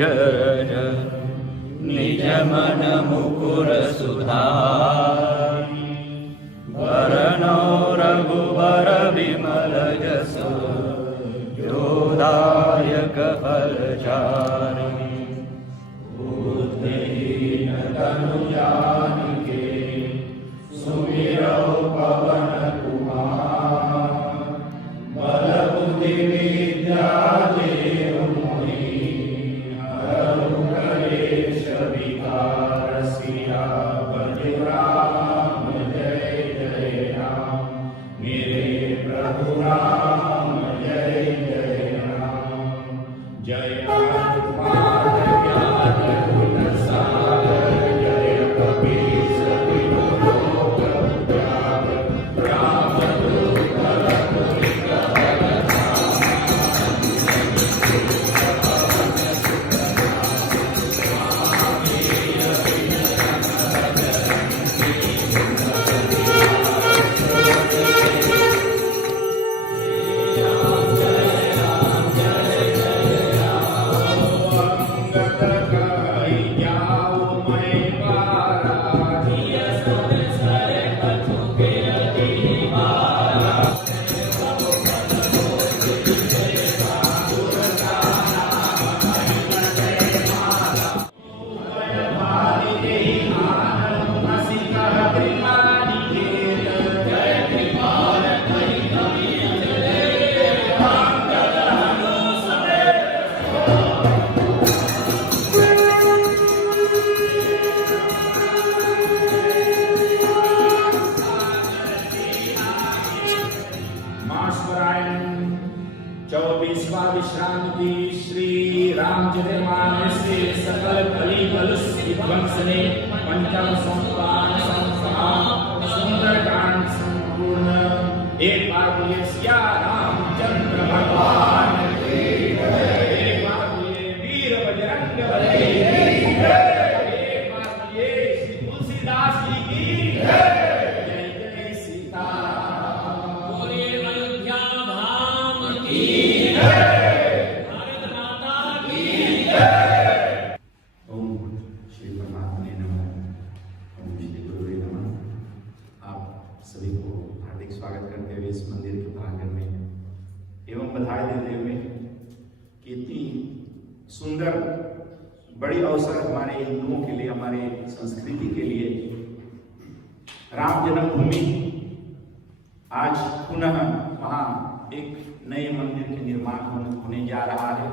जय निज मन मुकुर सुधार वरनो रघुवर विमल जस जोदायक फलचारि बुद्धिहीन तनु जानिके सुमिरौ पवन कुमार बल बुद्धि विद्या देहु मोहि हरहु कलेश विकार सियावर राम जय जय राम मेरे प्रभु राम जय जय राम जय हनुमान ज्ञान गुण सागर जय कपीस तिहुँ लोक उजागर रामदूत अतुलित बल विश्रांति श्री रामचरितमानस से सकल कली कलुष विध्वंसने पंचम संपान संसमाप्त सुंदरकांड संपूर्ण एक बार बोलिए सिया रामचंद्र भगवान की जय एक बार बोलिए वीर बजरंग बली की जय एक बार बोलिए श्री तुलसीदास जी की जय जय जय सीताराम बोलिए अयोध्या धाम की जय सभी को हार्दिक स्वागत करते हुए इस मंदिर के प्रांगण में एवं बधाई देते हुए कि इतनी सुंदर बड़ी अवसर हमारे हिंदुओं के लिए, हमारे संस्कृति के लिए राम जन्मभूमि आज पुनः वहाँ एक नए मंदिर के निर्माण होने जा रहा है।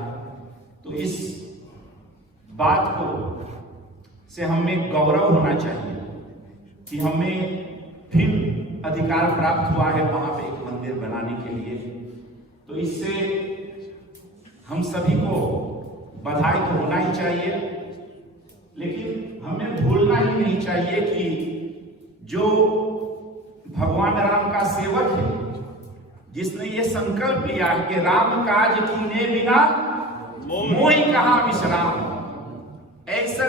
तो इस बात को से हमें गौरव होना चाहिए कि हमें फिर अधिकार प्राप्त हुआ है वहां पे एक मंदिर बनाने के लिए। तो इससे हम सभी को बधाई तो होना ही चाहिए, लेकिन हमें भूलना ही नहीं चाहिए कि जो भगवान राम का सेवक है, जिसने ये संकल्प लिया कि राम काज कीने बिना मोहि कहाँ विश्राम, ऐसा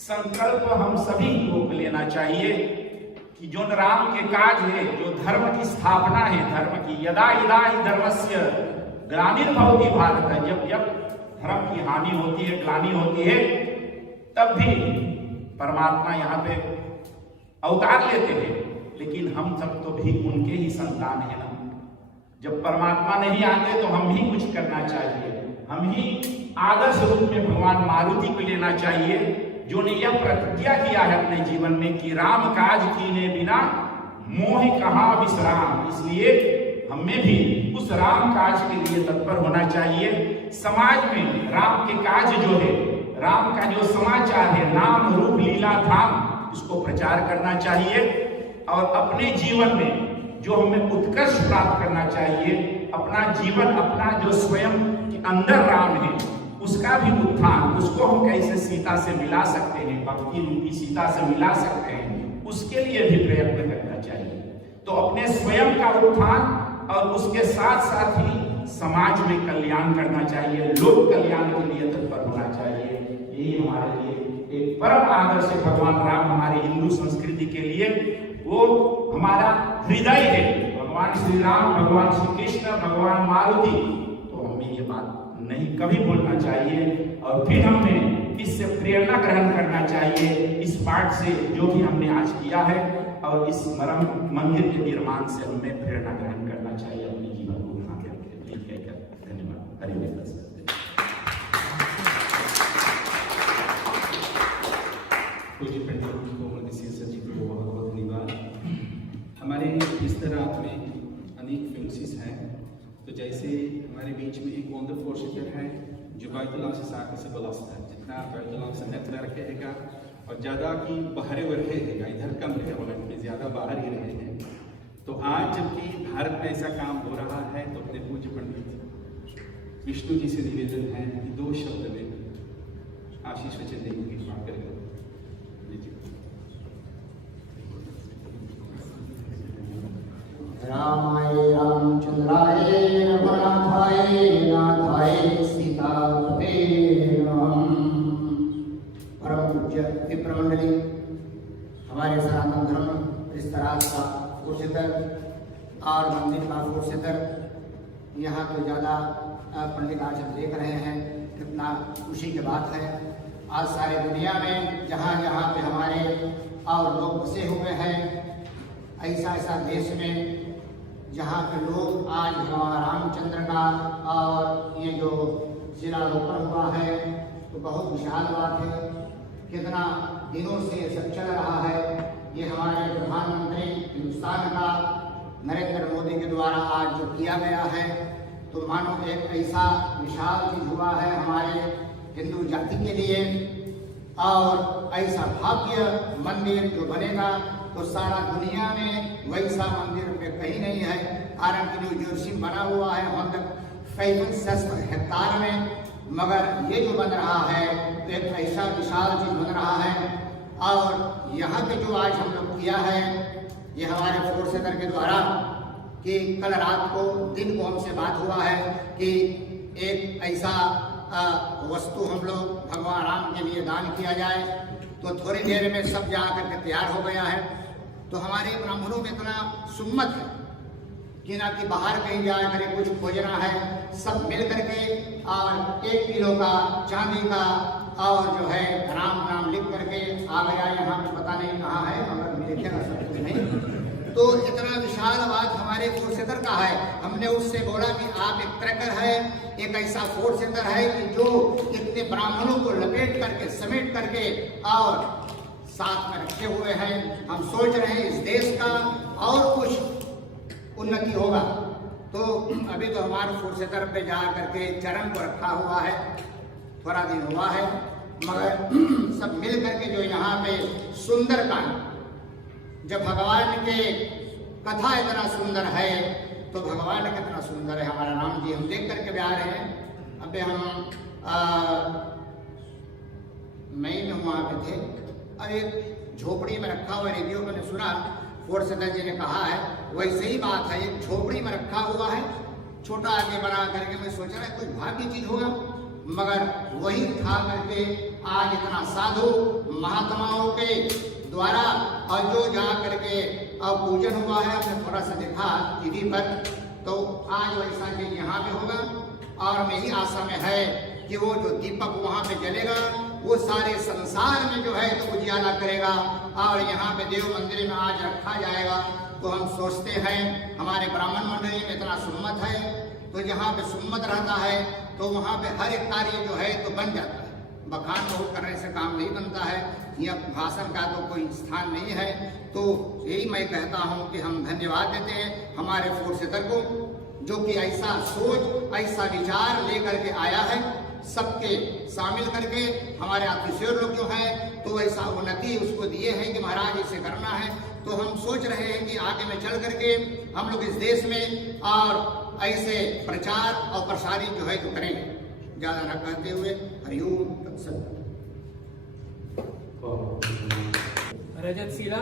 संकल्प हम सभी को लेना चाहिए कि जो राम के काज है, जो धर्म की स्थापना है, धर्म की यदा यदा ही धर्मस्य ग्लानिर्भवति भारत, जब जब धर्म की हानि होती है, ग्लानि होती है, तब भी परमात्मा यहाँ पे अवतार लेते हैं। लेकिन हम सब तो भी उनके ही संतान है ना। जब परमात्मा नहीं आते तो हम ही कुछ करना चाहिए, हम ही आदर्श रूप में भगवान मारुति को लेना चाहिए, जो ने यह प्रतिज्ञा किया है अपने जीवन में कि राम काज कीने बिना मोहि कहाँ विश्राम। इसलिए हमें भी उस राम काज के लिए तत्पर होना चाहिए। समाज में राम के काज जो है, राम का जो समाचार है, नाम रूप लीला धाम, उसको प्रचार करना चाहिए और अपने जीवन में जो हमें उत्कर्ष प्राप्त करना चाहिए, अपना जीवन, अपना जो स्वयं के अंदर राम है उसका भी उत्थान, उसको हम कैसे सीता से मिला सकते हैं, भक्ति रूपी सीता से मिला सकते हैं, उसके लिए भी प्रयत्न करना चाहिए। तो अपने स्वयं का उत्थान और उसके साथ साथ ही समाज में कल्याण करना चाहिए, लोक कल्याण के लिए तत्पर होना चाहिए। यही हमारे लिए एक परम आदर्श है। भगवान राम हमारे हिंदू संस्कृति के लिए वो हमारा हृदय है। भगवान श्री राम, भगवान श्री कृष्ण, भगवान मारुति, तो हमें ये बात नहीं कभी भूलना चाहिए और फिर हमें इससे प्रेरणा ग्रहण करना चाहिए, इस पाठ से जो भी हमने आज किया है, और इस मरम मंदिर के निर्माण से हमें प्रेरणा ग्रहण करना चाहिए अपने जीवन को बना करके। धन्यवाद। हरि बोल। पूज्य पंडित कोमल विशेष जी को बहुत बहुत धन्यवाद। हमारे इस तरह में अनेक फ्यूंसिस हैं, तो जैसे हमारे बीच में एक वंडर फोर्शिटर है जो buitenlandse zaken से belast है, जितना buitenlandse नेटवर्क रहेगा और ज़्यादा की बाहर रहेगा, इधर कम रहेगा, में ज़्यादा बाहर ही रहे हैं। तो आज जबकि भारत में ऐसा काम हो रहा है, तो अपने पूज्य पंडित विष्णु जी से निवेदन है कि 2 शब्द में आशीष वचन देने की कृपा करें। रामाय रामचंद्राय रघुनाथाय नाथाय सीतापते नमः। परम पूज्य विप्र मंडली, हमारे सनातन धर्म रिश्तराज का फोर्सेटर और मंदिर का फोर्सेटर, यहाँ तो ज़्यादा पंडित आज हम देख रहे हैं, कितना खुशी की बात है। आज सारे दुनिया में जहाँ जहाँ पे हमारे और लोग बसे हुए हैं, ऐसा ऐसा देश में जहाँ के लोग आज भगवान रामचंद्र का और ये जो शिलारोपण हुआ है, तो बहुत विशाल बात है। कितना दिनों से ये सब चल रहा है। ये हमारे प्रधानमंत्री हिंदुस्तान का नरेंद्र मोदी के द्वारा आज जो किया गया है, तो मानो एक ऐसा विशाल चीज हुआ है हमारे हिंदू जाति के लिए। और ऐसा भव्य मंदिर जो बनेगा, तो सारा दुनिया में वैसा मंदिर पे कहीं नहीं है। कारण कि न्यू जर्सी बना हुआ है वहाँ तक 65 हेक्टार में, मगर ये जो बन रहा है तो एक ऐसा विशाल चीज बन रहा है। और यहाँ पे जो आज हम लोग किया है, ये हमारे फोर्सेटर के द्वारा, कि कल रात को दिन को हमसे बात हुआ है कि एक ऐसा वस्तु हम लोग भगवान राम के लिए दान किया जाए। तो थोड़ी देर में सब जा करके तैयार हो गया है। तो हमारे ब्राह्मणों में इतना सुम्मत है कि ना कि बाहर कहीं जा कर कुछ खोजना है, सब मिल करके और 1 किलो का चांदी का और जो है राम नाम लिख करके आ गया। यहाँ पे पता नहीं कहाँ है, मगर देखेगा सब कुछ नहीं। तो इतना विशाल बात हमारे फोर्सेटर का है। हमने उससे बोला कि आप एक ट्रैकर है, एक ऐसा फोर्सेटर है कि जो इतने ब्राह्मणों को लपेट करके समेट करके और साथ में रखे हुए हैं। हम सोच रहे हैं इस देश का और कुछ उन्नति होगा। तो अभी तो हमारे फोर्सेटर पे जा करके चरण को रखा हुआ है, थोड़ा दिन हुआ है, मगर सब मिल करके जो यहाँ पे सुंदरकांड, जब भगवान के कथा इतना सुंदर है, तो भगवान कितना सुंदर है हमारा राम जी। हम देख करके भी आ रहे हैं। अबे हम मई में वहाँ पे थे और एक झोपड़ी में रखा हुआ, रेडियो मैंने सुना फोर्सेटर जी ने कहा है, वैसे ही बात है। एक झोपड़ी में रखा हुआ है, छोटा आगे बना करके। मैं सोच रहा कुछ भाग्य चीज होगा, मगर वही उठा करके आज इतना साधु महात्माओं के द्वारा और जो जा करके अब पूजन हुआ है, हमने थोड़ा सा देखा टीवी पर, तो आज वैसा चीज यहाँ पे होगा। और मेरी आशा में है कि वो जो दीपक वहाँ पे जलेगा, वो सारे संसार में जो है तो उजियाला करेगा। और यहाँ पे देव मंदिर में आज रखा जाएगा। तो हम सोचते हैं हमारे ब्राह्मण मंडली में इतना सुम्मत है, तो जहाँ पे सुम्मत रहता है तो वहाँ पे हर एक कार्य जो है तो बन जाता है। बखान बहुत करने से काम नहीं बनता है, यह भाषण का तो कोई स्थान नहीं है। तो यही मैं कहता हूँ कि हम धन्यवाद देते हैं हमारे फोर्सेटर को, जो कि ऐसा सोच ऐसा विचार लेकर के आया है, सबके शामिल करके। हमारे ऑफिसर लोग जो हैं तो ऐसा उन्नति उसको दिए हैं कि महाराज इसे करना है। तो हम सोच रहे हैं कि आगे में चल करके हम लोग इस देश में और ऐसे प्रचार और प्रसारित जो है तो करेंगे। ज्यादा न कहते हुए हरिओम तत्सत। रजत शिला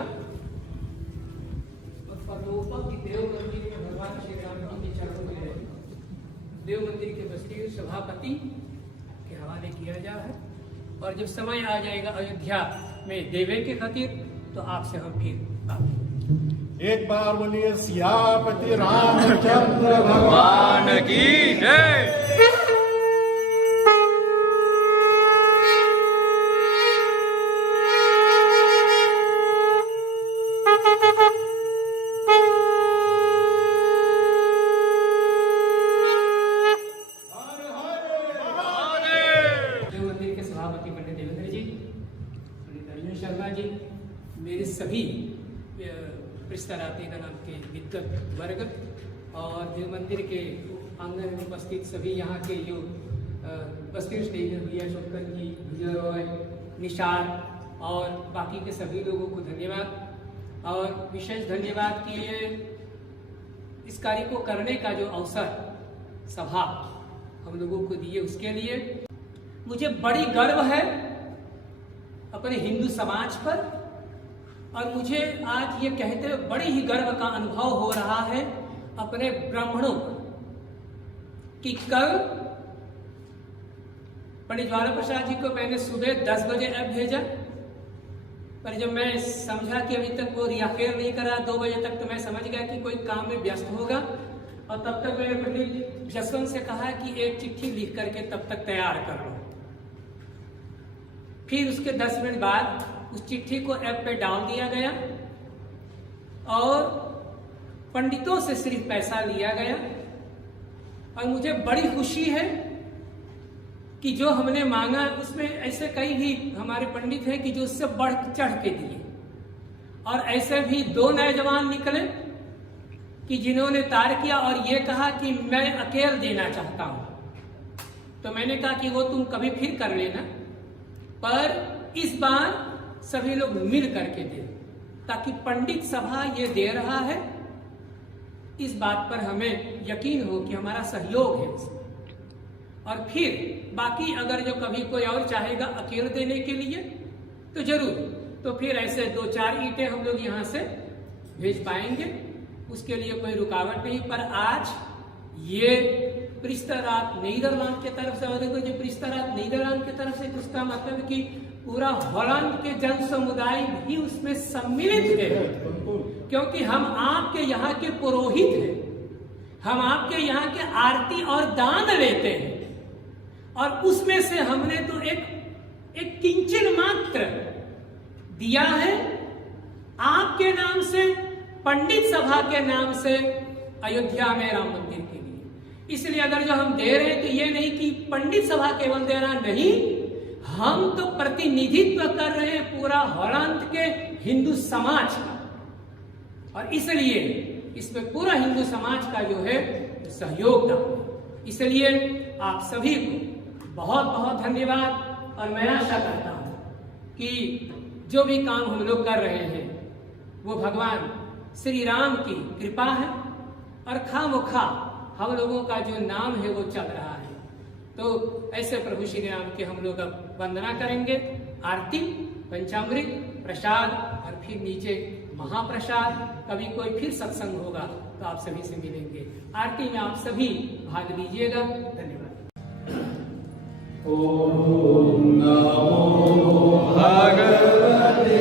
की देव मंदिर में भगवान श्री राम जी के चरणों में है। देव मंदिर के बस्ती सभापति के हवाले किया जा है। और जब समय आ जाएगा अयोध्या में देवे के खातिर, तो आपसे हम फिर एक बार बोलिए सियापति रामचंद्र भगवान की जय। जातिगण के विद्वत वर्ग और देव मंदिर के आंगन में उपस्थित सभी यहाँ के जो उपस्थित स्टेज में भैया शंकर जी, विजय रॉय, निशार और बाकी के सभी लोगों को धन्यवाद। और विशेष धन्यवाद कि ये इस कार्य को करने का जो अवसर सभा हम लोगों को दिए उसके लिए मुझे बड़ी गर्व है अपने हिंदू समाज पर। और मुझे आज ये कहते हुए बड़ी ही गर्व का अनुभव हो रहा है अपने ब्राह्मणों पर कि कल पंडित ज्वाला प्रसाद जी को मैंने सुबह 10 बजे ऐप भेजा, पर जब मैं समझा कि अभी तक वो रियाफेर नहीं करा 2 बजे तक, तो मैं समझ गया कि कोई काम में व्यस्त होगा। और तब तक मैंने पंडित जसवंत से कहा कि एक चिट्ठी लिख करके तब तक तैयार कर लो। फिर उसके 10 मिनट बाद उस चिट्ठी को ऐप पे डाल दिया गया और पंडितों से सिर्फ पैसा लिया गया। और मुझे बड़ी खुशी है कि जो हमने मांगा उसमें ऐसे कई भी हमारे पंडित हैं कि जो उससे बढ़ चढ़ के दिए। और ऐसे भी 2 नौजवान निकले कि जिन्होंने तार किया और ये कहा कि मैं अकेले देना चाहता हूं। तो मैंने कहा कि वो तुम कभी फिर कर लेना, पर इस बार सभी लोग मिल करके दे, ताकि पंडित सभा ये दे रहा है इस बात पर हमें यकीन हो कि हमारा सहयोग है उसमें। और फिर बाकी अगर जो कभी कोई और चाहेगा अकेले देने के लिए तो जरूर, तो फिर ऐसे 2-4 ईंटें हम लोग यहाँ से भेज पाएंगे, उसके लिए कोई रुकावट नहीं। पर आज ये प्रिस्तरात नीदरलैंड की तरफ से, और देखो जो प्रिस्तरात नीदरलैंड की तरफ से, तो उसका मतलब कि पूरा हॉलैंड के जन समुदाय भी उसमें सम्मिलित है, क्योंकि हम आपके यहाँ के पुरोहित हैं, हम आपके यहाँ के आरती और दान लेते हैं। और उसमें से हमने तो एक किंचन मात्र दिया है आपके नाम से, पंडित सभा के नाम से, अयोध्या में राम मंदिर के लिए। इसलिए अगर जो हम दे रहे हैं तो ये नहीं कि पंडित सभा केवल दे रहा, नहीं, हम तो प्रतिनिधित्व कर रहे हैं पूरा हॉलैंड के हिंदू समाज का। और इसलिए इसमें पूरा हिंदू समाज का जो है सहयोग था। इसलिए आप सभी को बहुत बहुत धन्यवाद। और मैं आशा करता हूं कि जो भी काम हम लोग कर रहे हैं वो भगवान श्री राम की कृपा है, और खामोखा हम लोगों का जो नाम है वो चल रहा है। तो ऐसे प्रभु श्री राम के हम लोग अब वंदना करेंगे, आरती, पंचामृत, प्रसाद और फिर नीचे महाप्रसाद। कभी कोई फिर सत्संग होगा तो आप सभी से मिलेंगे। आरती में आप सभी भाग लीजिएगा। धन्यवाद। ओम नमो भगवते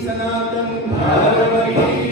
सनातन धर्म की